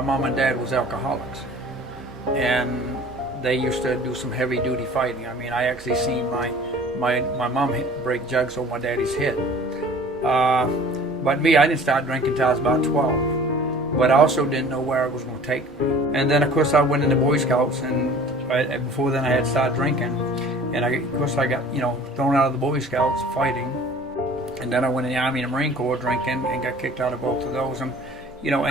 my mom and dad was alcoholics, and they used to do some heavy duty fighting. I mean, I actually seen my mom break jugs on my daddy's head. But me, I didn't start drinking until I was about 12. But I also didn't know where it was going to take me. And then, of course, I went into Boy Scouts, and before then I had started drinking. And of course I got, thrown out of the Boy Scouts fighting. And then I went in the Army and Marine Corps drinking and got kicked out of both of those. And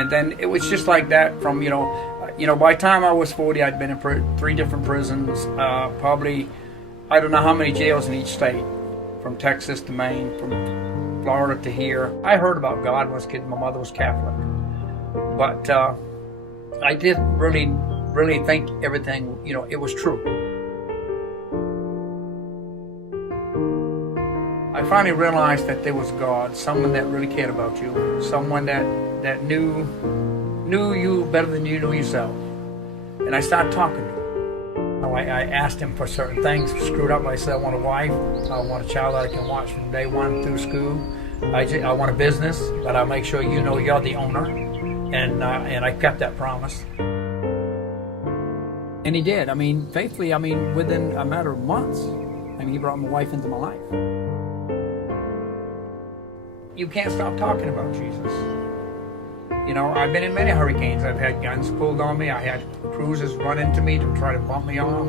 then it was just like that from, by the time I was 40, I'd been in 3 different prisons, probably, I don't know how many jails in each state, from Texas to Maine, from Florida to here. I heard about God when I was a kid. My mother was Catholic. But I didn't really think everything, it was true. I finally realized that there was God, someone that really cared about you, someone that knew you better than you knew yourself. And I started talking to him. I asked him for certain things, screwed up. I said, I want a wife, I want a child that I can watch from day 1 through school. I want a business, but I'll make sure you're the owner. And I kept that promise. And he did. Faithfully, within a matter of months, he brought my wife into my life. You can't stop talking about Jesus. I've been in many hurricanes. I've had guns pulled on me. I had cruisers run into me to try to bump me off.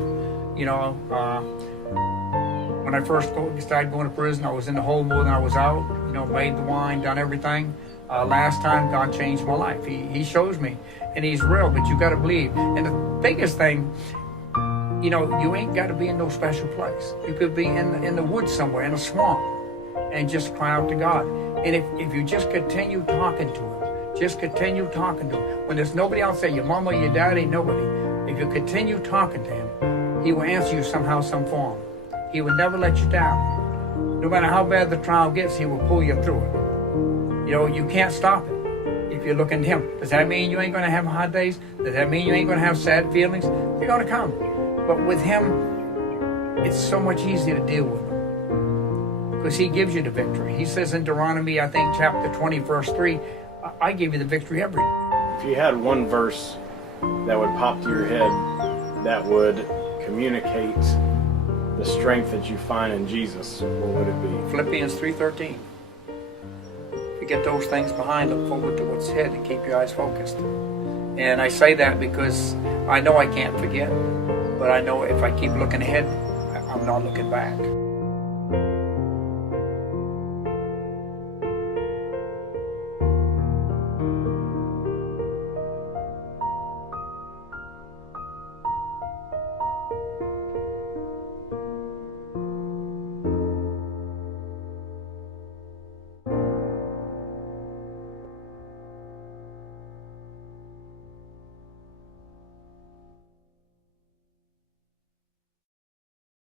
When I first started going to prison, I was in the hole more than I was out. Made the wine, done everything. Last time, God changed my life. He shows me, and He's real, but you got to believe. And the biggest thing, you ain't got to be in no special place. You could be in the woods somewhere, in a swamp, and just cry out to God. And if you just continue talking to Him, when there's nobody else there, your mama, your daddy, nobody, if you continue talking to Him, He will answer you somehow, some form. He will never let you down. No matter how bad the trial gets, He will pull you through it. You can't stop it if you're looking to Him. Does that mean you ain't going to have hard days? Does that mean you ain't going to have sad feelings? They're going to come. But with Him, it's so much easier to deal with Him, because He gives you the victory. He says in Deuteronomy, I think chapter 20, verse 3, I give you the victory every day. If you had one verse that would pop to your head that would communicate the strength that you find in Jesus, what would it be? Philippians 3:13. Get those things behind, look forward to what's ahead, and keep your eyes focused. And I say that because I know I can't forget, but I know if I keep looking ahead, I'm not looking back.